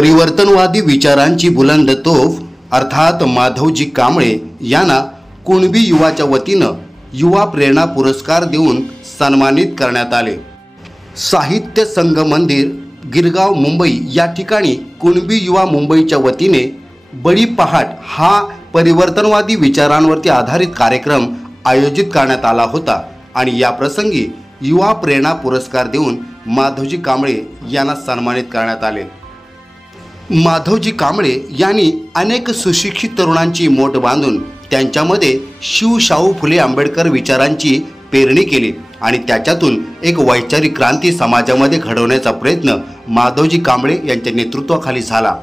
परिवर्तनवादी विचारांची बुलंद तोफ अर्थात माधवजी कांबळे यांना कुणबी युवाच्या वतीनं युवा प्रेरणा पुरस्कार देऊन सन्मानित करण्यात आले। साहित्य संघ मंदिर गिरगाव मुंबई या ठिकाणी कुणबी युवा मुंबईच्या वतीने बडी पहाट हा परिवर्तनवादी विचारांवरती आधारित कार्यक्रम आयोजित करण्यात आला होता आणि या प्रसंगी युवा प्रेरणा पुरस्कार देऊन माधवजी कांबळे यांना सन्मानित करण्यात आले। माधवजी कांबळे यांनी अनेक सुशिक्षित तरुणांची मोठ बांधून त्यांच्यामध्ये शाहू फुले आंबेडकर विचारांची पेरणी केली आणि त्याच्यातून एक वैचारिक क्रांती समाजामध्ये घडवण्याचा प्रयत्न माधवजी कांबळे यांच्या नेतृत्वाखाली झाला।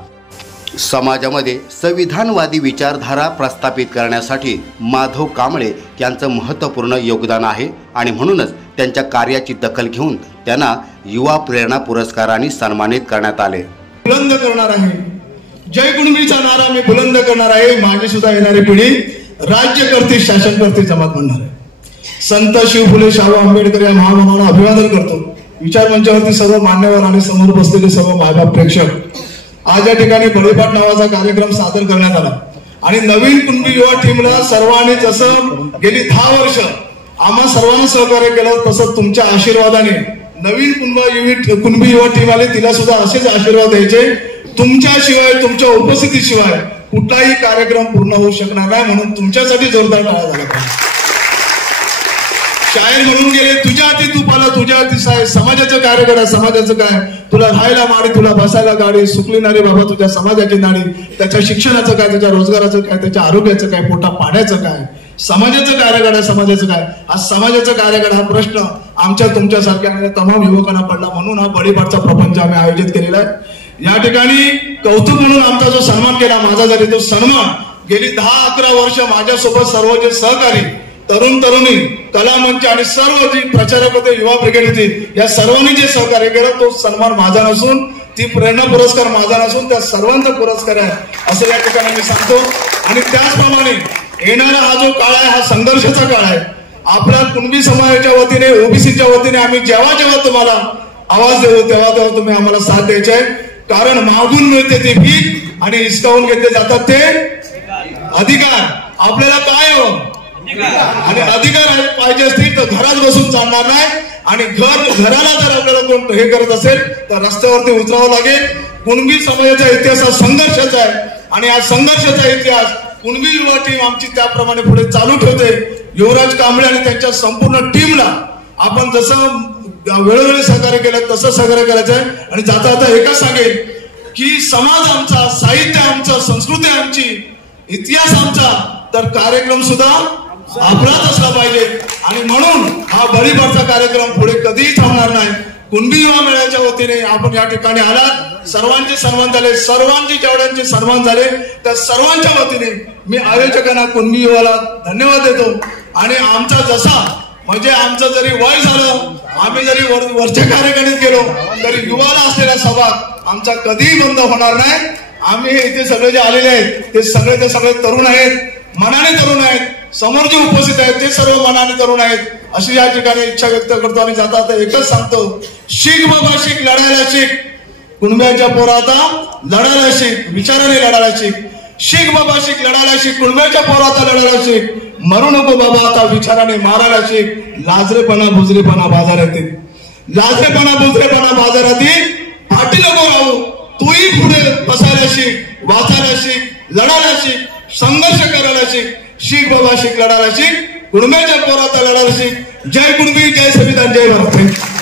समाजामध्ये संविधानवादी विचारधारा प्रस्थापित करण्यासाठी माधव कांबळे यांचं महत्त्वपूर्ण योगदान आहे आणि म्हणूनच त्यांच्या कार्याची दखल घेऊन त्यांना युवा प्रेरणा पुरस्काराने सन्मानित करण्यात आले। बुलंद करणार आहे, जय कुणबीचा नारा मी बुलंद करणार आहे। माझी सुद्धा येणारी पिढी राज्य करते, शासन करते, जमात म्हणणार आहे। संत फुले शाहू आंबेडकर या महामानवाला अभिवादन करतो। विचार मंचावरती सर्व मान्यवर आणि समोर बसलेले सर्व मायबाप प्रेक्षक, आज या ठिकाणी बळीपाट नावाचा कार्यक्रम सादर करण्यात आला आणि नवीन कुणबी युवा टीमला सर्वांनी जसं गेली 10 वर्ष आम्हा सर्वांना सहकार्य केलं तसं तुमच्या आशीर्वादाने नवीन कुणबी युवा टीम आले, तिला सुद्धा असेच आशीर्वाद द्यायचे। तुमच्याशिवाय, तुमच्या उपस्थितीशिवाय कुठलाही कार्यक्रम पूर्ण होऊ शकणार नाही, म्हणून तुमच्यासाठी जोरदार टाळ्या झाला पाहिजे। शायर म्हणून गेले, तुझ्या हाती तू पाला, तुझ्या हाती साय, समाजाचं कार्य करा, समाजाचं काय, तुला राहायला माडी, तुला बसायला गाडी, सुकली नारी बाबा तुझ्या समाजाची नाडी, त्याच्या शिक्षणाचं काय, त्याच्या रोजगाराचं काय, त्याच्या आरोग्याचं काय, पोटा पाण्याचं काय, समाजाचं कार्य करा, समाजाचं काय। हा समाजाचं कार्य करा हा प्रश्न आमच्या तुमच्यासारख्या तमाम युवकांना पडला, म्हणून हा बळीपाटचा प्रपंच आम्ही आयोजित केलेला आहे। या ठिकाणी कौतुक म्हणून आमचा जो सन्मान केला माझा, जरी तो सन्मान गेली 10-11 वर्ष माझ्यासोबत सर्व जे सहकारी तरुण तरुणी कला मंच आणि सर्व जी प्रचारक होते, युवा ब्रिगेड होती, या सर्वांनी जे सहकार्य केलं तो सन्मान माझा नसून, ती प्रेरणा पुरस्कार माझा नसून त्या सर्वांचा पुरस्कार आहे असं या ठिकाणी मी सांगतो। आणि त्याचप्रमाणे येणारा हा जो काळ आहे हा संघर्षाचा काळ आहे। आपल्या कुणबी समाजाच्या वतीने, ओबीसीच्या वतीने आम्ही जेव्हा तुम्हाला आवाज देऊ तेव्हा तुम्ही आम्हाला साथ द्यायचे आहे, कारण मागून मिळते ते भीक आणि हिसकावून घेतले जातात ते अधिकार। आपल्याला काय हवं आणि अधिकार पाहिजे असतील तर घरात बसून चालणार नाही आणि घराला जर आपल्याला कोण हे करत असेल तर रस्त्यावरती उतरावं लागेल। कुणबी समाजाचा इतिहास हा संघर्षाचा आहे आणि हा संघर्षाचा इतिहास कुणबी युवा टीम आमची त्याप्रमाणे पुढे चालू ठेवते। युवराज कांबळे आणि त्यांच्या संपूर्ण टीमला आपण जसं वेळोवेळी सहकार्य केलं तसं सहकार्य करायचं आहे। आणि जाता जाता एकच सांगेल की समाज आमचा, साहित्य आमचं, संस्कृती आमची, इतिहास आमचा, तर कार्यक्रम सुद्धा आपलाच असला पाहिजे आणि म्हणून हा बळीपाटचा कार्यक्रम पुढे कधीही थांबणार नाही। कुणबी युवा मेळ्याच्या वतीने आपण या ठिकाणी आलात, सर्वांचे सन्मान झाले, सर्वांचे जेवढ्यांचे सन्मान झाले त्या सर्वांच्या वतीने मी आयोजकांना, कुणबी युवाला धन्यवाद देतो। आणि आमचा जसा म्हणजे आमचं जरी वय झालं, आम्ही जरी वरच्या कार्यक्रमात गेलो तरी युवाला असलेला सहभाग आमचा कधीही बंद होणार नाही। आम्ही इथे सगळे जे आलेले आहेत ते सगळे तरुण आहेत, मनाने तरुण आहेत, समोर जे उपस्थित आहेत ते सर्व मनाने तरुण आहेत अशी या ठिकाणी इच्छा व्यक्त करतो। आणि जाता आता एकच सांगतो, शिक बाबा शिक, लढायला शिक, कुणब्याच्या पोरा आता लढायला शिक, विचाराने लढायला शिक, शिक बाबा शिक, लढायला शिक, कुणब्याच्या पोरा आता लढायला शिक, मरू नको बाबा आता विचाराने मारायला शिक, लाजरेपणा बुजरेपणा बाजारात येईल, लाजरेपणा बुजरेपणा बाजारात येईल, पाठी नको राहू, तूही पुढे बसायला शिक, वाचायला शिक, लढायला शिक, संघर्ष करायला शिक, शिक बाबा शिक, लढायला शिक, कुणब्याच्या पोरात लढायला शिक। जय कुणबी, जय संविधान, जय भारत।